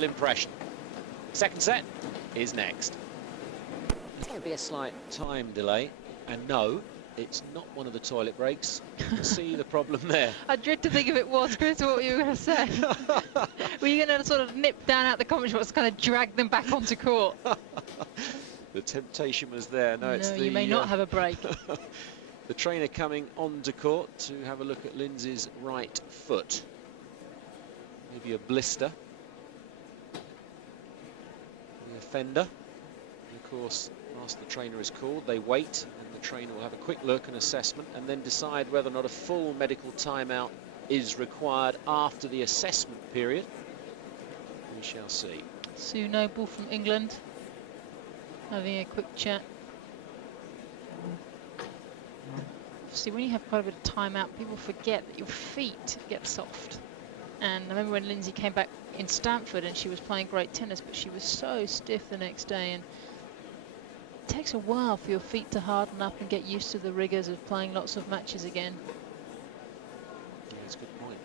real impression. Second set is next. There's going to be a slight time delay, and no, it's not one of the toilet breaks. You can see the problem there. I dread to think if it was, Chris, what you were going to say. Were you going to sort of nip down out the commentary box, kind of drag them back onto court? The temptation was there. No, it's you may not have a break. The trainer coming onto court to have a look at Lindsay's right foot. Maybe a blister. The offender. And of course, after the trainer is called, they wait, and the trainer will have a quick look and assessment, and then decide whether or not a full medical timeout is required after the assessment period. We shall see. Sue Noble from England having a quick chat. See, when you have quite a bit of timeout, people forget that your feet get soft. And I remember when Lindsay came back in Stamford and she was playing great tennis, but she was so stiff the next day, and it takes a while for your feet to harden up and get used to the rigors of playing lots of matches again. Yeah, that's a good point.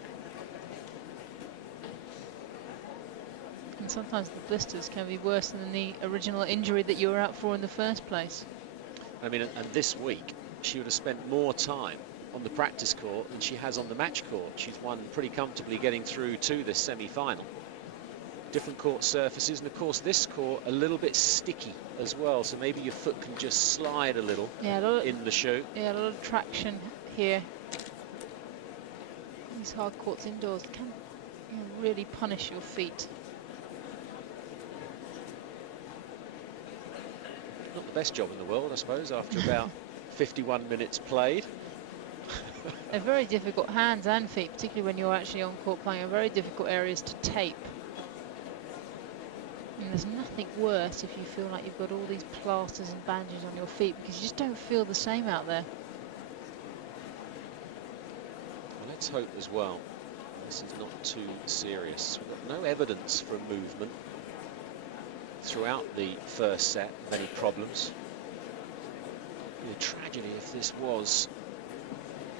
And sometimes the blisters can be worse than the original injury that you were out for in the first place. I mean, and this week she would have spent more time on the practice court than she has on the match court. She's won pretty comfortably getting through to this semi-final. Different court surfaces, and of course this court a little bit sticky as well, so maybe your foot can just slide a little, in the shoe. Yeah, a lot of traction here. These hard courts indoors can really punish your feet. Not the best job in the world, I suppose, after about 51 minutes played. They're very difficult, hands and feet, particularly when you're actually on court playing, are very difficult areas to tape. And there's nothing worse if you feel like you've got all these plasters and bandages on your feet, because you just don't feel the same out there. Well, let's hope as well this is not too serious. We've got no evidence for movement throughout the first set of any problems. It would be a tragedy if this was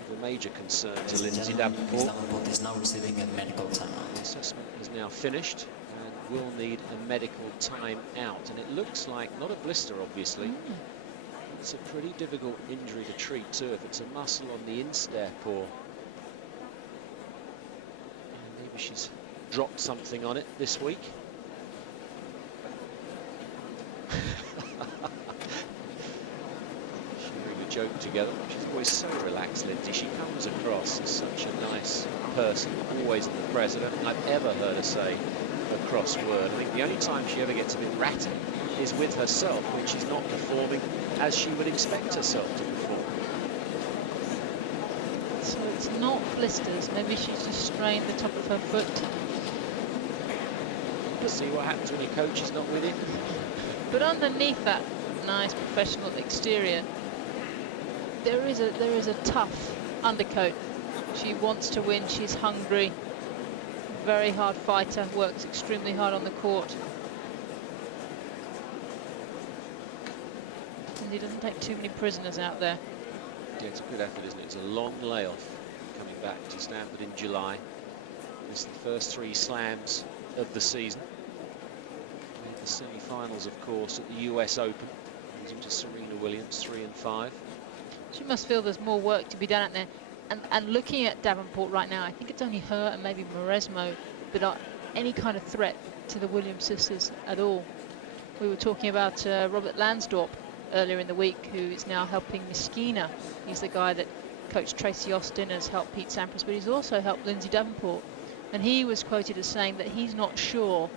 of a major concern to Lindsay Davenport. Is now receiving a medical timeout. The assessment is now finished and will need a medical time out, and it looks like not a blister, obviously. It's a pretty difficult injury to treat too, if it's a muscle on the instep, or maybe she's dropped something on it this week. Sharing a joke together. She's always so relaxed, Lindsay. She comes across as such a nice person, always at the press. I don't think I've ever heard her say a cross word. I think the only time she ever gets a bit ratty is with herself, when she's not performing as she would expect herself to perform. So it's not blisters, maybe she's just strained the top of her foot. See what happens when your coach is not with you. But underneath that nice professional exterior, there is a tough undercoat. She wants to win, she's hungry, very hard fighter, works extremely hard on the court. And he doesn't take too many prisoners out there. Yeah, it's a good effort, isn't it? It's a long layoff coming back to Stamford in July. This is the first 3 slams of the season. Made the semi-finals, of course, at the US Open. Losing to Serena Williams, 3 and 5. She must feel there's more work to be done out there. And looking at Davenport right now, I think it's only her and maybe Mauresmo that are any kind of threat to the Williams sisters at all. We were talking about Robert Lansdorp earlier in the week, who is now helping Miskina. He's the guy that coached Tracy Austin, has helped Pete Sampras, but he's also helped Lindsay Davenport. And he was quoted as saying that he's not sure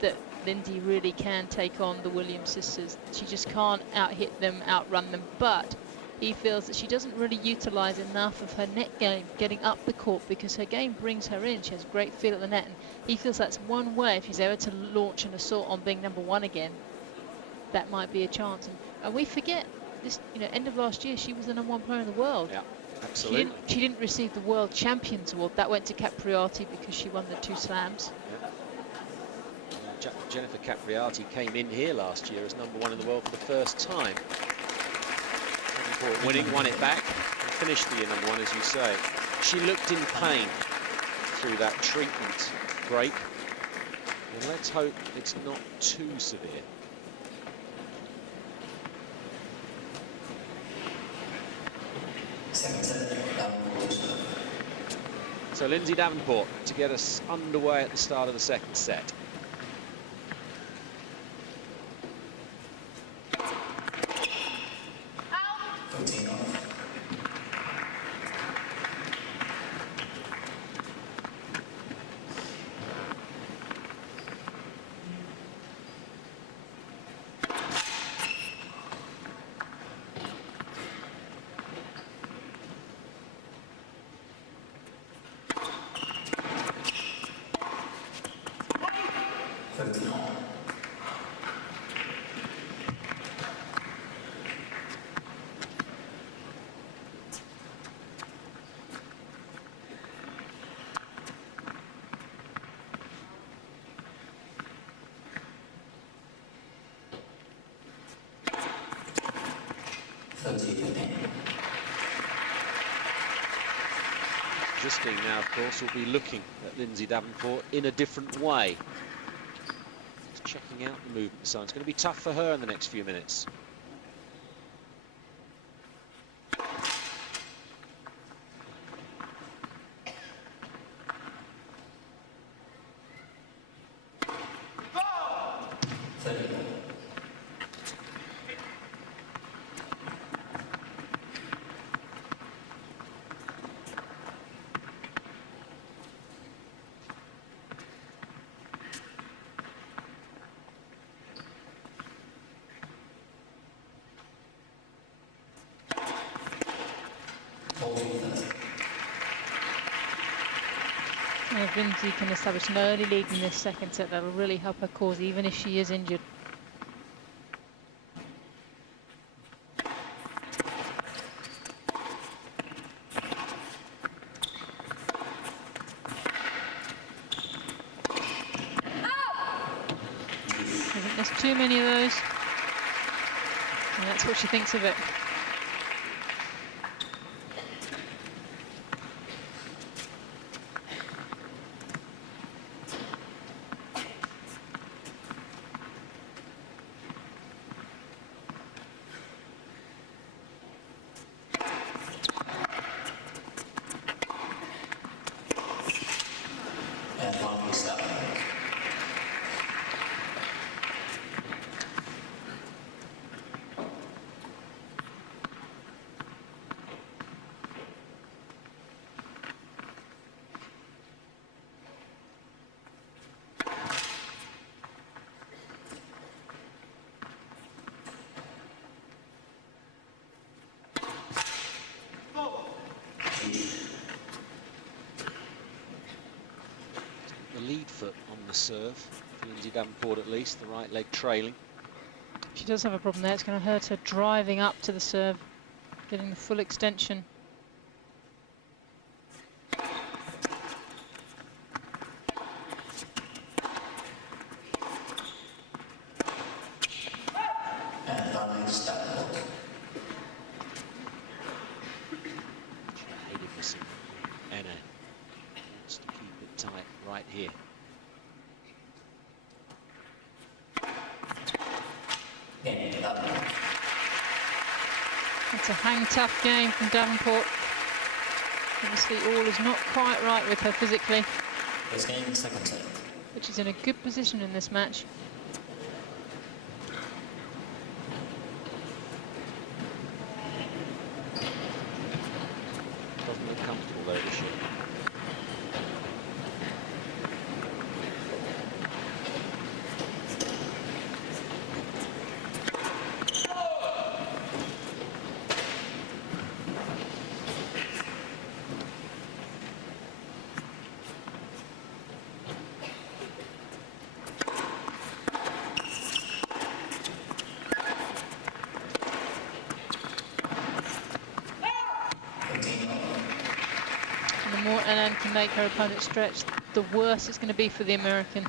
that Lindsay really can take on the Williams sisters. She just can't out-hit them, outrun them, but he feels that she doesn't really utilize enough of her net game getting up the court, because her game brings her in. She has a great feel at the net, and he feels that's one way, if she's ever to launch an assault on being #1 again, that might be a chance. And we forget this, end of last year, she was the #1 player in the world. Yeah, absolutely. She didn't receive the World Champions Award. That went to Capriati because she won the 2 slams. Yeah. Jennifer Capriati came in here last year as #1 in the world for the first time. Winning, won it back, and finished the year #1, as you say. She looked in pain through that treatment break. Let's hope it's not too severe. So Lindsay Davenport to get us underway at the start of the second set. Justine now, of course, will be looking at Lindsay Davenport in a different way. Just checking out the movement, so it's going to be tough for her in the next few minutes. And if Lindsay can establish an early lead in this second set, that'll really help her cause, even if she is injured. Doesn't miss too many of those. And that's what she thinks of it. The lead foot on the serve for Lindsay Davenport, at least, the right leg trailing. She does have a problem there. It's going to hurt her driving up to the serve, getting the full extension. Here. It's a hang tough game from Davenport. Obviously all is not quite right with her physically. First game, second set. But she's in a good position in this match. Doesn't look comfortable though, does she? The more Hénin can make her opponent stretch, the worse it's going to be for the American.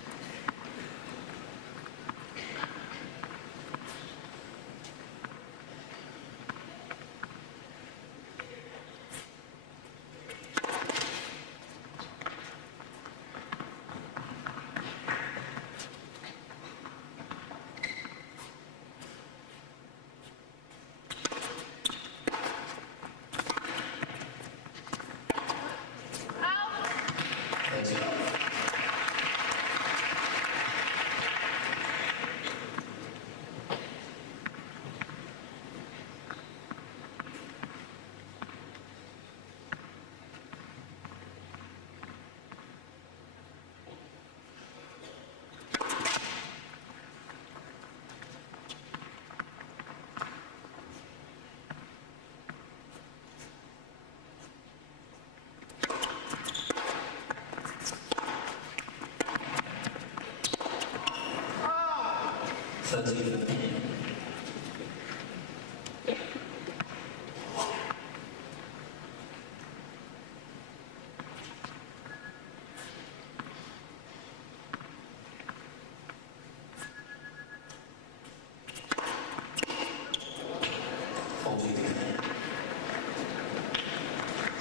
30 for hénin.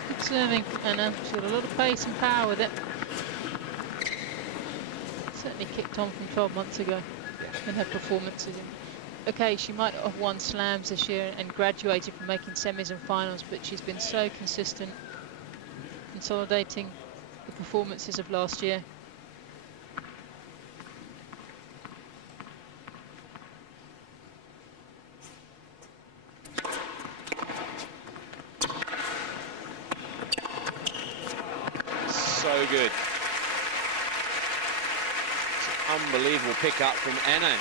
Good serving, and she's got a lot of pace and power with it. Certainly kicked on from 12 months ago in her performances. Okay, she might have won slams this year and graduated from making semis and finals, but she's been so consistent, consolidating the performances of last year. So good. It's an unbelievable pickup from hénin.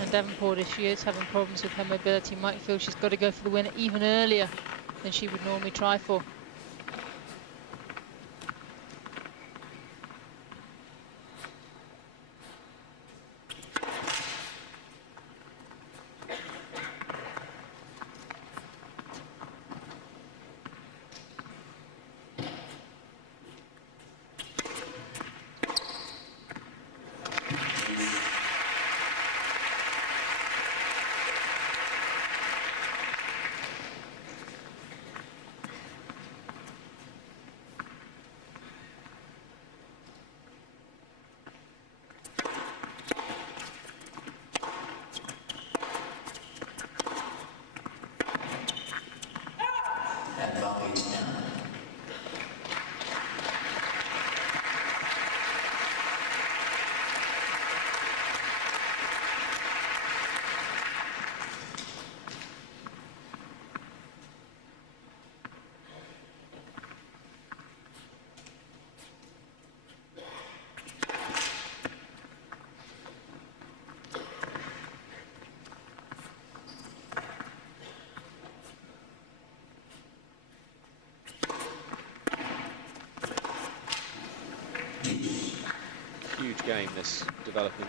And Davenport, if she is having problems with her mobility, might feel she's got to go for the winner even earlier than she would normally try for. Huge game this developing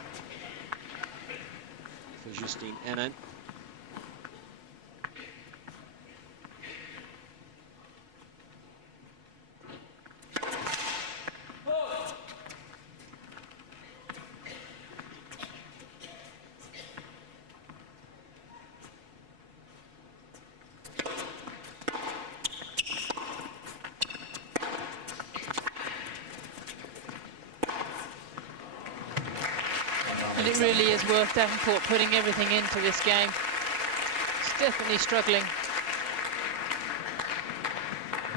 for Justine hénin. And it really is worth Davenport putting everything into this game. She's definitely struggling.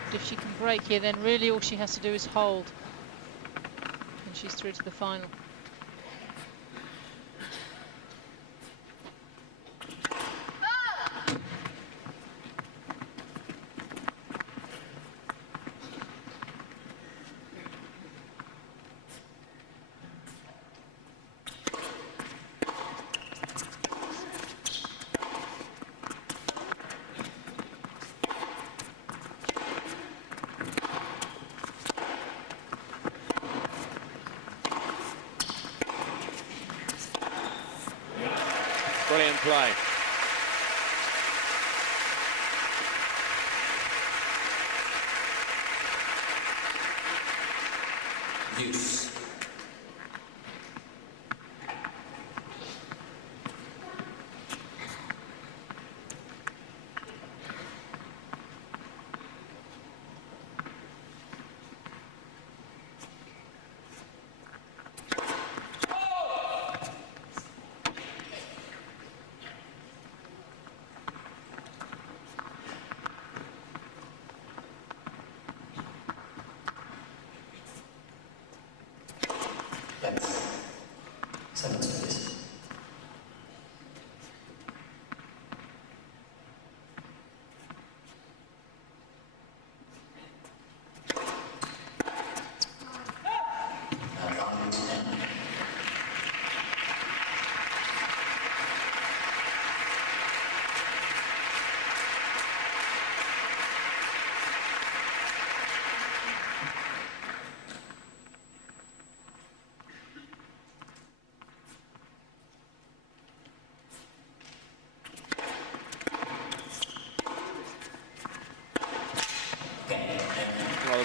But if she can break here, then really all she has to do is hold. And she's through to the final. Brilliant play. Use.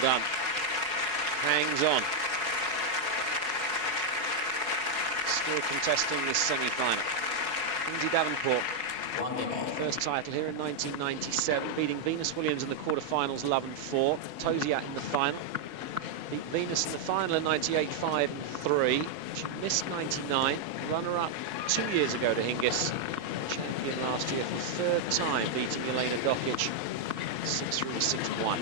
done. Hangs on. Still contesting this semi-final. Lindsay Davenport, first title here in 1997, beating Venus Williams in the quarterfinals 11-4. Toziak in the final. Beat Venus in the final in 98, 5 and 3. She missed 99. Runner-up 2 years ago to Hingis. Champion last year for the third time, beating Elena Dokic 6-3, 6-1.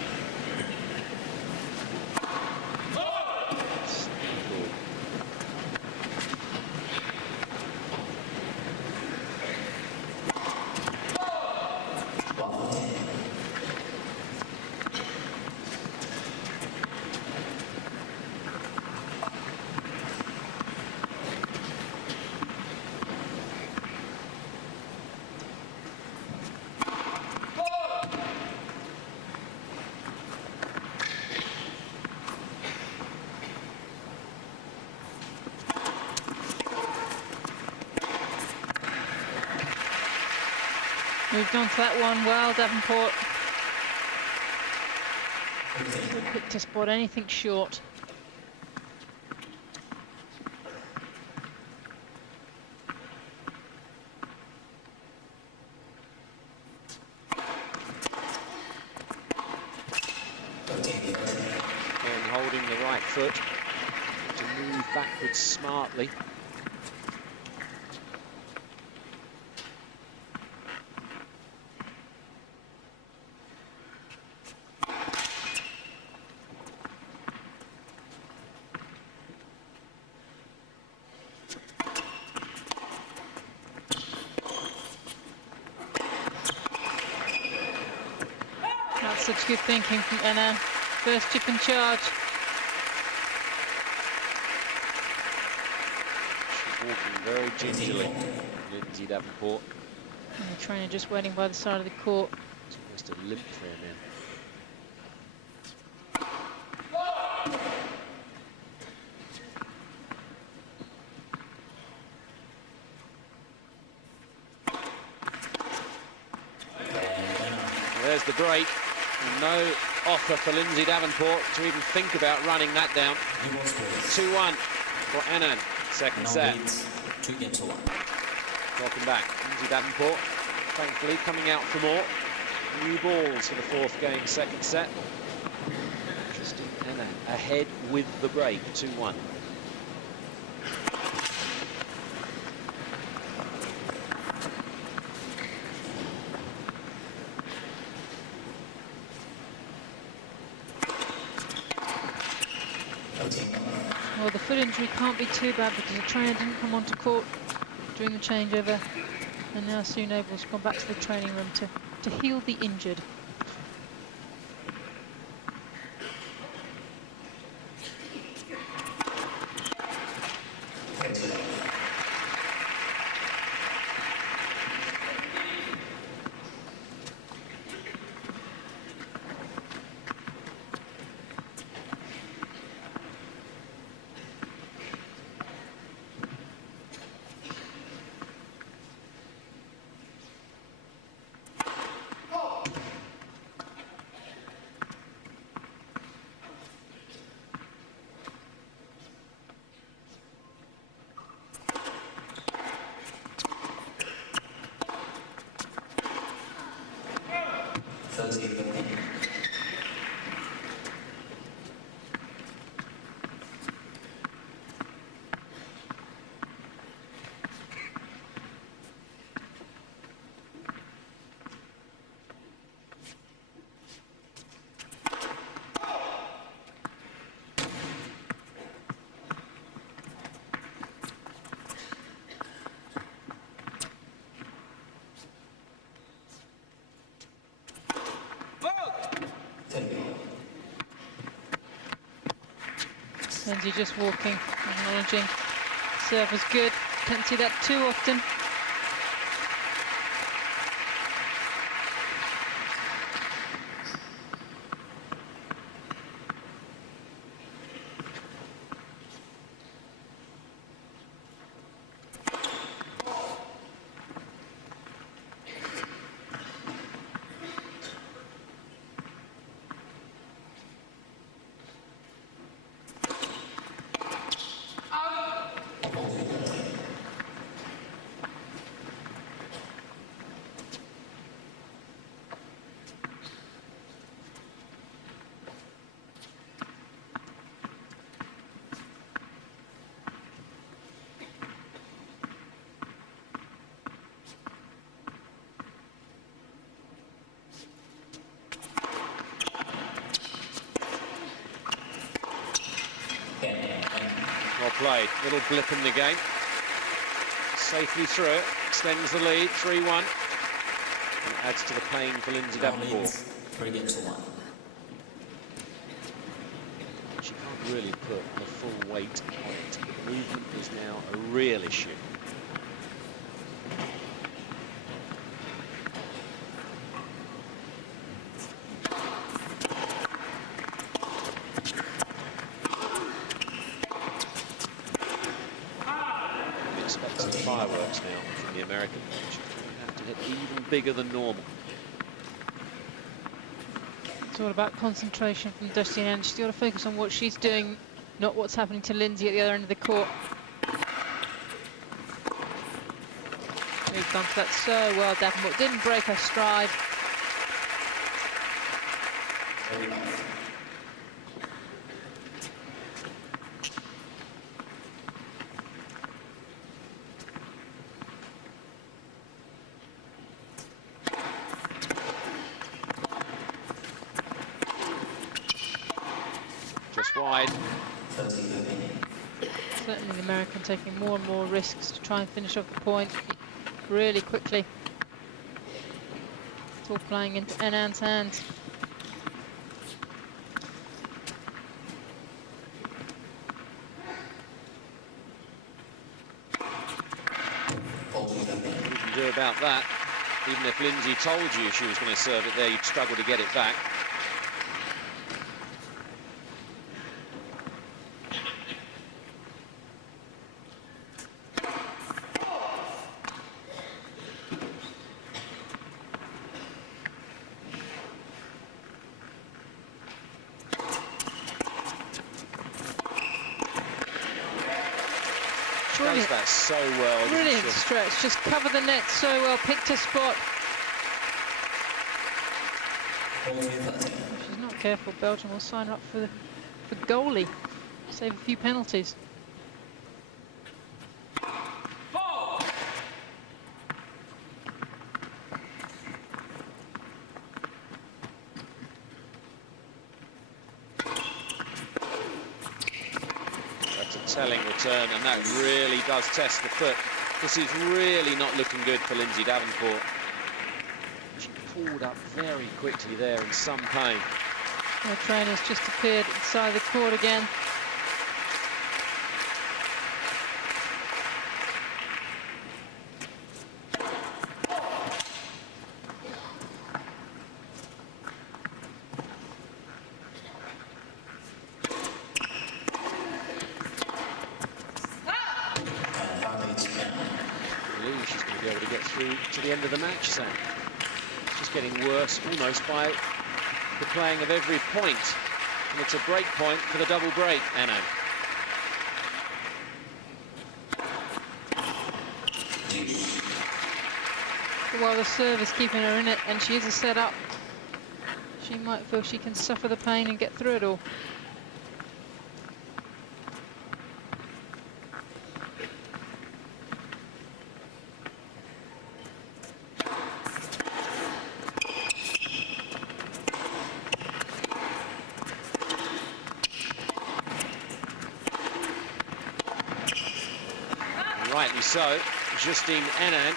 Moved on to that one well, Davenport. Couldn't pick to spot anything short. Again, holding the right foot to move backwards smartly. Such good thinking from Hénin. First chip in charge. She's walking very gingerly, Lindsay Davenport. And the trainer just waiting by the side of the court. It's almost a limp for him now. There's the break. No offer for Lindsay Davenport to even think about running that down. 2-1 for Hénin, second set. 2 games to 1. Welcome back. Lindsay Davenport, thankfully, coming out for more. New balls for the fourth game, second set. Justine Hénin ahead with the break, 2-1. Well, the foot injury can't be too bad because the trainer didn't come onto court during the changeover, and now Sue Noble's gone back to the training room to heal the injured. Lindsay just walking, acknowledging serve was good. Can't see that too often. Well played. Little blip in the game. Safely through it. Extends the lead. 3-1. And adds to the pain for Lindsay Davenport. 3 games to 1. She can't really put the full weight on it. Movement is now a real issue. Expecting fireworks now from the American. She's going to have to hit even bigger than normal. It's all about concentration from Justine, and she's got to focus on what she's doing, not what's happening to Lindsay at the other end of the court. Moved on to that so well, Davenport didn't break her stride. Just wide. Certainly the American taking more and more risks to try and finish off the point really quickly. It's all playing into Hénin's hands. What you can do about that, even if Lindsay told you she was going to serve it there, you'd struggle to get it back. Does that so well. Brilliant stretch, just covered the net so well, picked her spot. If she's not careful, Belgium will sign her up for goalie, save a few penalties. Telling return, and that really does test the foot. This is really not looking good for Lindsay Davenport. She pulled up very quickly there in some pain. The trainer's just appeared inside the court again. She's going to be able to get through to the end of the match, Sam. It's just getting worse almost by the playing of every point. And it's a break point for the double break, Hénin. While the serve is keeping her in it and she is a set-up, she might feel she can suffer the pain and get through it all. Rightly so, Justine Hénin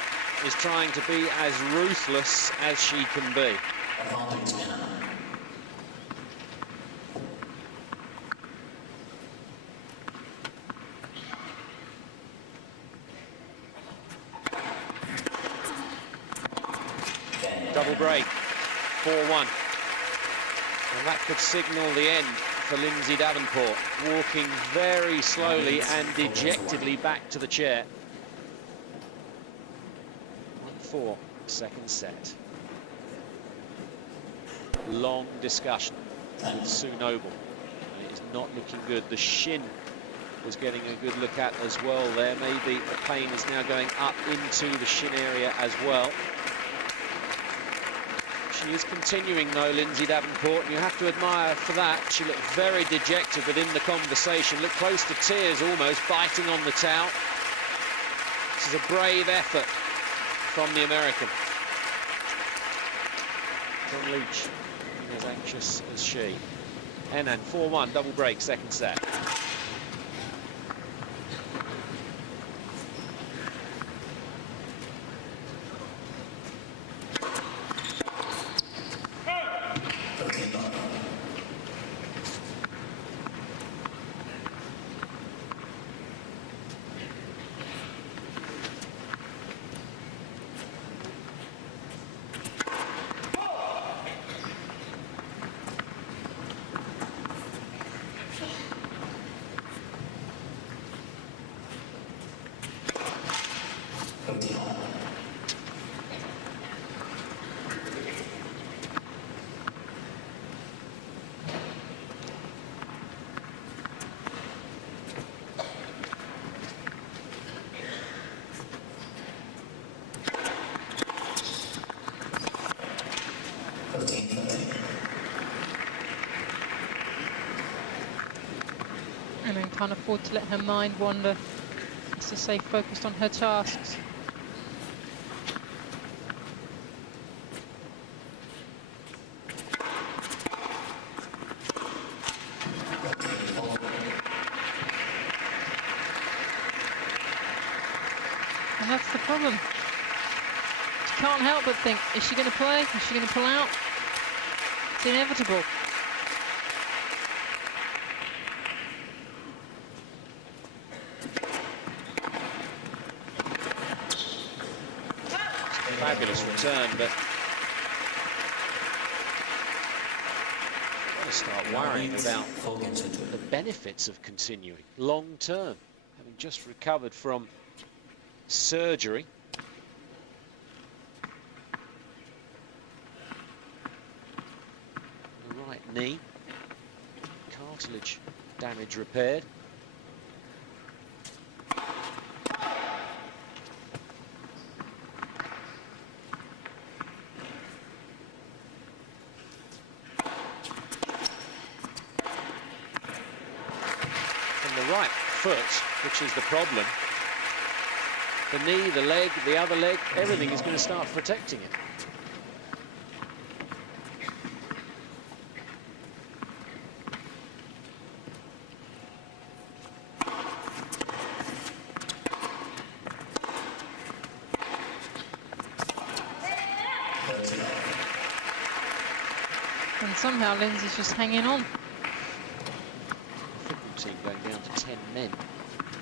is trying to be as ruthless as she can be. Double break, 4-1. And that could signal the end for Lindsay Davenport, walking very slowly and dejectedly back to the chair. 1-4, second set. Long discussion with Sue Noble. And it is not looking good. The shin was getting a good look at as well there. Maybe the pain is now going up into the shin area as well. She is continuing, though, Lindsay Davenport, and you have to admire for that. She looked very dejected within the conversation, looked close to tears almost, biting on the towel. This is a brave effort from the American. John Leach as anxious as she. Hénin, 4-1, double break, second set. And then can't afford to let her mind wander. Has to stay focused on her tasks. And that's the problem. She can't help but think, is she going to play? Is she going to pull out? It's inevitable. Fabulous return, but got to start worrying about the benefits of continuing long term, having just recovered from surgery. The right knee, cartilage damage repaired. Right foot, which is the problem. The knee, the leg, the other leg, everything is going to start protecting it. And somehow Lindsay's just hanging on. Team going down to 10 men.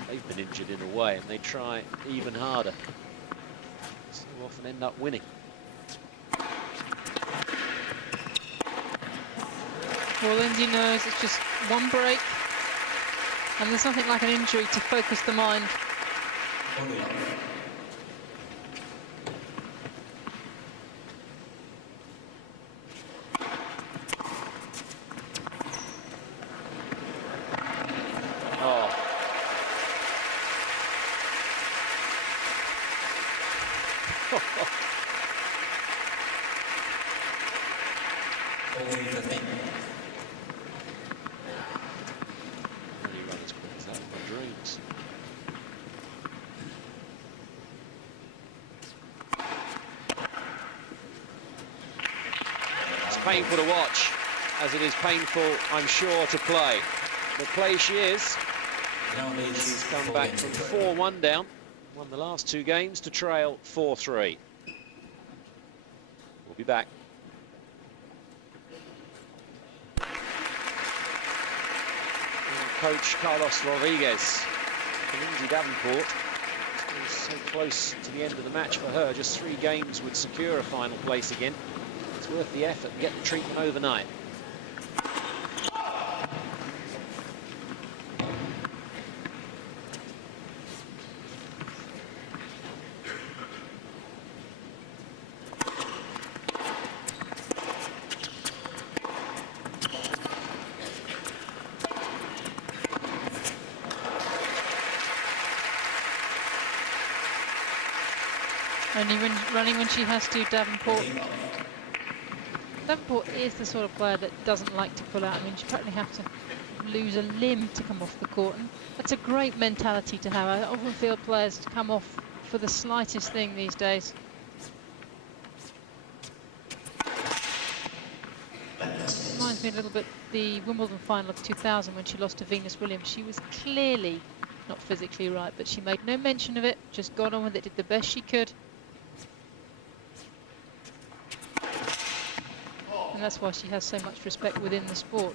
They've been injured in a way, and they try even harder. So often end up winning. Well, Lindsay knows it's just one break, and there's nothing like an injury to focus the mind. Painful to watch, as it is painful, I'm sure, to play. But play she is. She's come back from 4-1 down, won the last two games to trail 4-3. We'll be back. And coach Carlos Rodriguez, Lindsay Davenport, is so close to the end of the match for her. Just 3 games would secure a final place again. It's worth the effort to get the treatment overnight. Only running when she has to, Davenport. Davenport is the sort of player that doesn't like to pull out. I mean, she practically have to lose a limb to come off the court, and that's a great mentality to have. I often feel players come off for the slightest thing these days. Reminds me a little bit the Wimbledon final of 2000 when she lost to Venus Williams. She was clearly not physically right, but she made no mention of it, just got on with it, did the best she could. And that's why she has so much respect within the sport.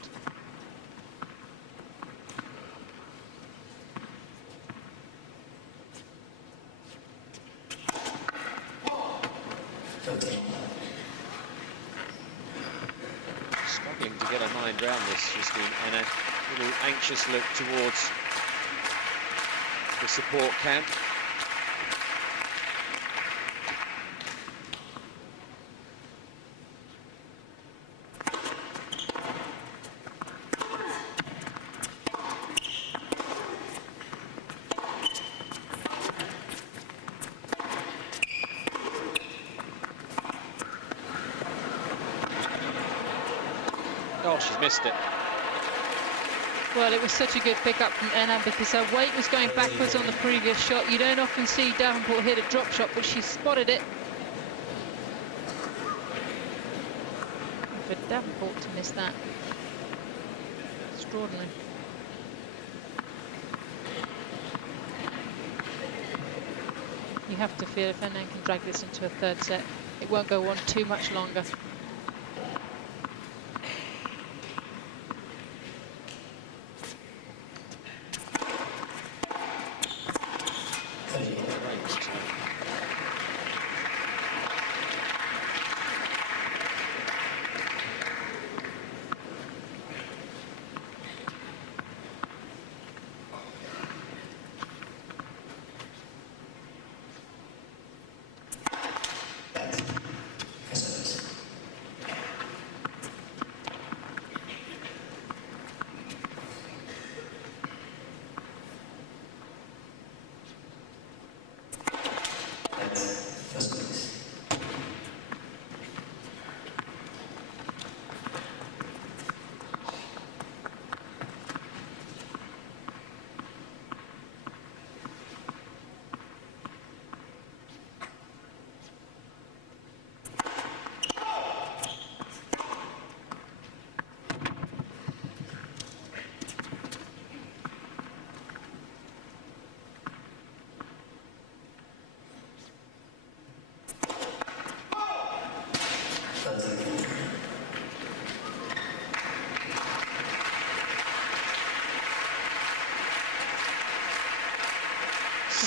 Struggling to get her mind around this, Justine, and a little anxious look towards the support camp. Oh, she's missed it. Well, it was such a good pickup from hénin because her weight was going backwards on the previous shot. You don't often see Davenport hit a drop shot, but she spotted it. For Davenport to miss that, extraordinary. You have to feel if hénin can drag this into a third set, it won't go on too much longer.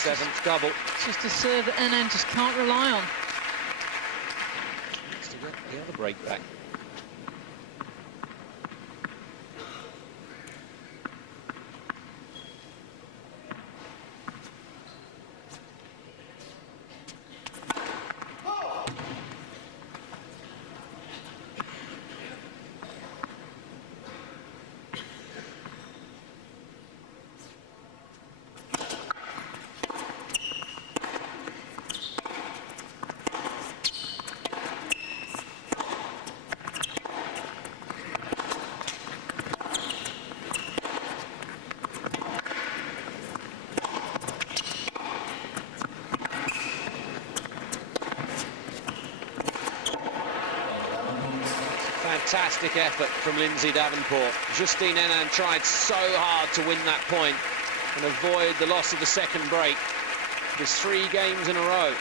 Seventh double. It's just a serve that hénin just can't rely on. Needs to get the other break back. Fantastic effort from Lindsay Davenport. Justine hénin tried so hard to win that point and avoid the loss of the second break. There's 3 games in a row.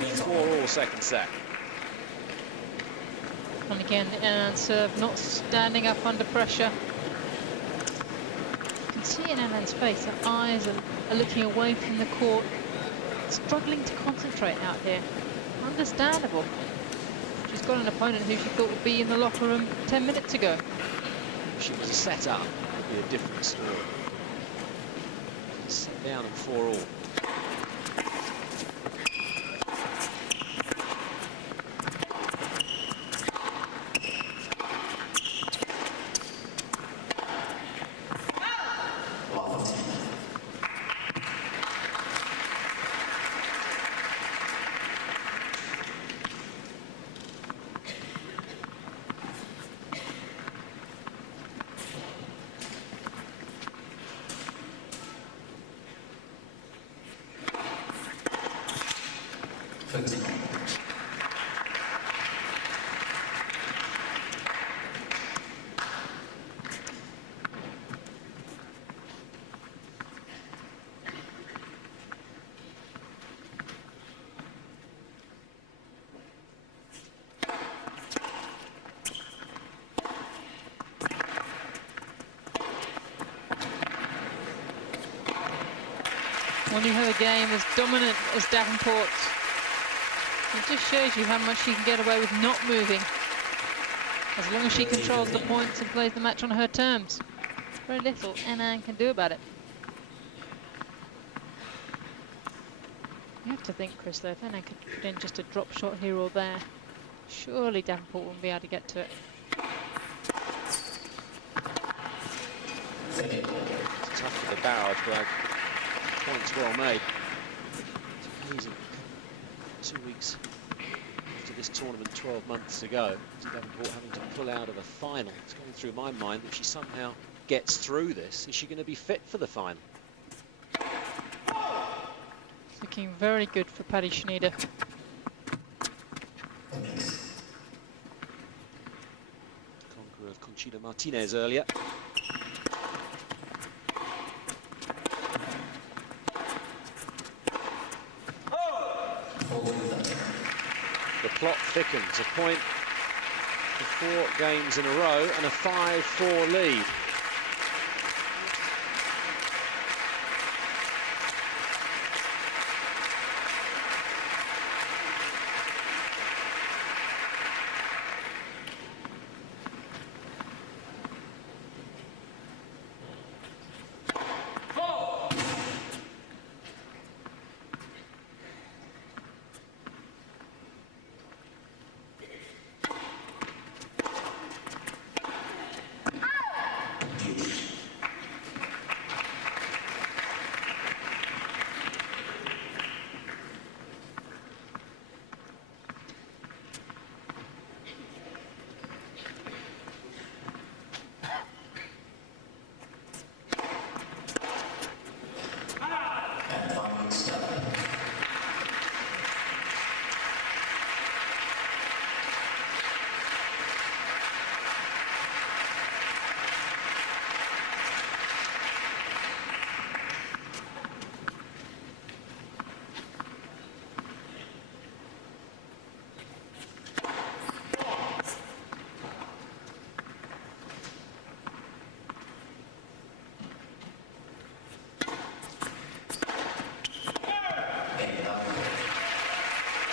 4-all second set. And again, hénin serve not standing up under pressure. You can see in hénin's face, her eyes are looking away from the court, struggling to concentrate out here. Understandable. She's got an opponent who she thought would be in the locker room 10 minutes ago. If she was set up, it would be a different story. Set down at 4-all. When you have a game as dominant as Davenport's, it just shows you how much she can get away with not moving, as long as she controls the points and plays the match on her terms. Very little hénin can do about it. You have to think, Chris, though, if hénin could put in just a drop shot here or there, surely Davenport wouldn't be able to get to it. It's tough for the barrage, but points well made. It's amazing. 2 weeks after this tournament 12 months ago. Davenport having to pull out of a final. It's going through my mind that she somehow gets through this. Is she going to be fit for the final? It's looking very good for Paddy Schneider. Conqueror of Conchita Martinez earlier. The plot thickens, a point for 4 games in a row and a 5-4 lead.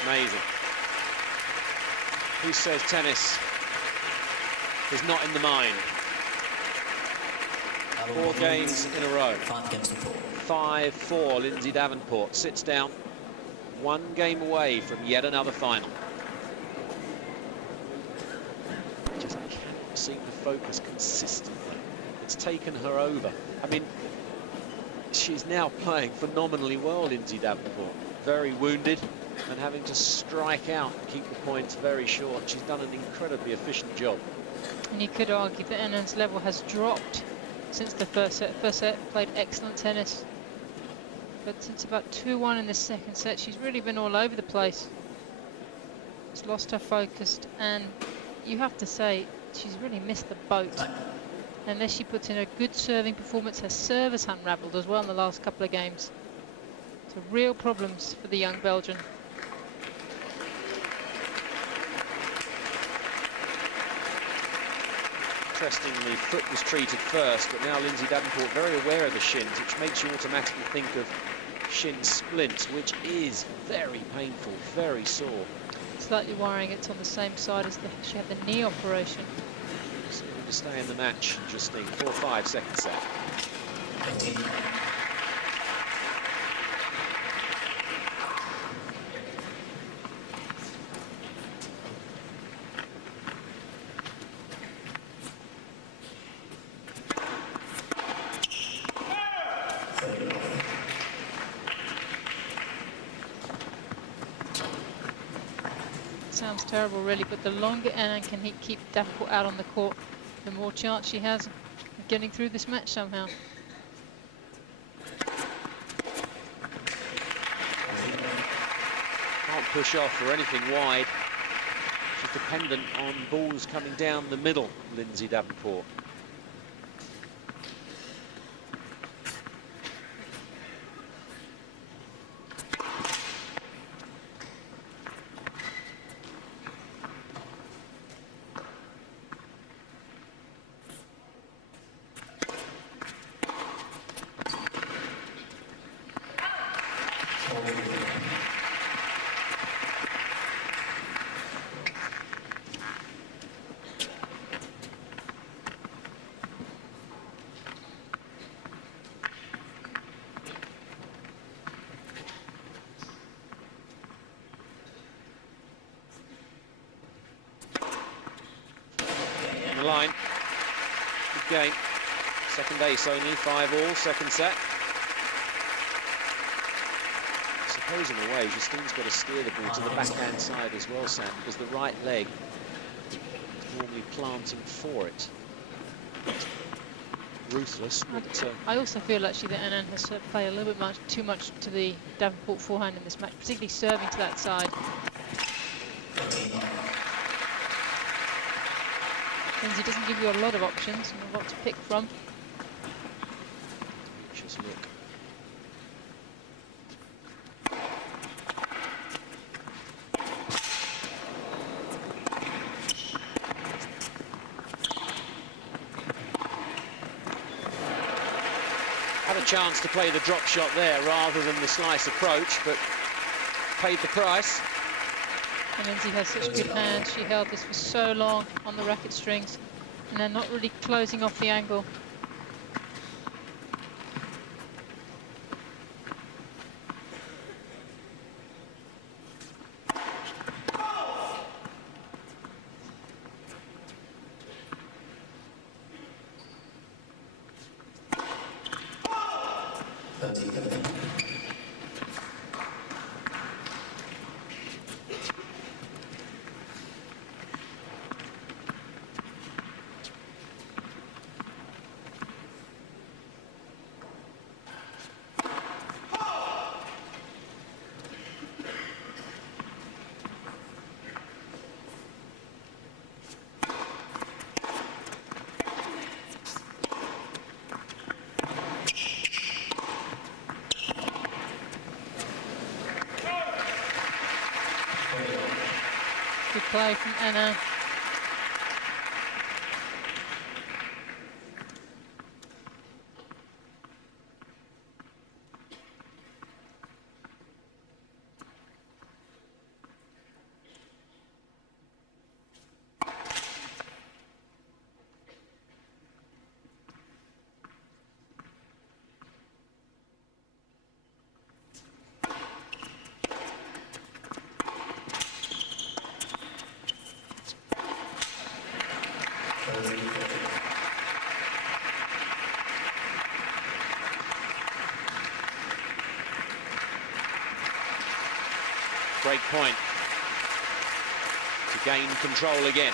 Amazing. Who says tennis is not in the mind? 4 games in a row. 5-4. Lindsay Davenport sits down. 1 game away from yet another final. Just cannot seem to focus consistently. It's taken her over. I mean, she's now playing phenomenally well, Lindsay Davenport. Very wounded and having to strike out and keep the points very short. She's done an incredibly efficient job. And you could argue that Hénin's level has dropped since the first set. First set played excellent tennis, but since about 2-1 in the second set, she's really been all over the place. She's lost her focus, and you have to say she's really missed the boat. Unless she puts in a good serving performance, her serve has unravelled as well in the last couple of games. So real problems for the young Belgian. Interestingly, foot was treated first, but now Lindsay Davenport very aware of the shins, which makes you automatically think of shin splints, which is very painful, very sore. Slightly worrying it's on the same side as she had the knee operation. So going to stay in the match, Justine. 4-5, second set. Sounds terrible really, but the longer Hénin can keep Davenport out on the court, the more chance she has of getting through this match somehow. Can't push off or anything wide. She's dependent on balls coming down the middle, Lindsay Davenport. Line. Good game. Second ace only, 5-all, second set. suppose in a way, Justine's got to steer the ball to the backhand side as well, Sam, because the right leg is normally planting for it. Ruthless, but... I also feel actually that hénin has played a little bit too much to the Davenport forehand in this match, particularly serving to that side. Lindsay doesn't give you a lot of options and a lot to pick from. Just look. Had a chance to play the drop shot there rather than the slice approach, but paid the price. And Lindsay has such good hands. She held this for so long on the racket strings, and they're not really closing off the angle. Good play from hénin. Break point to gain control again.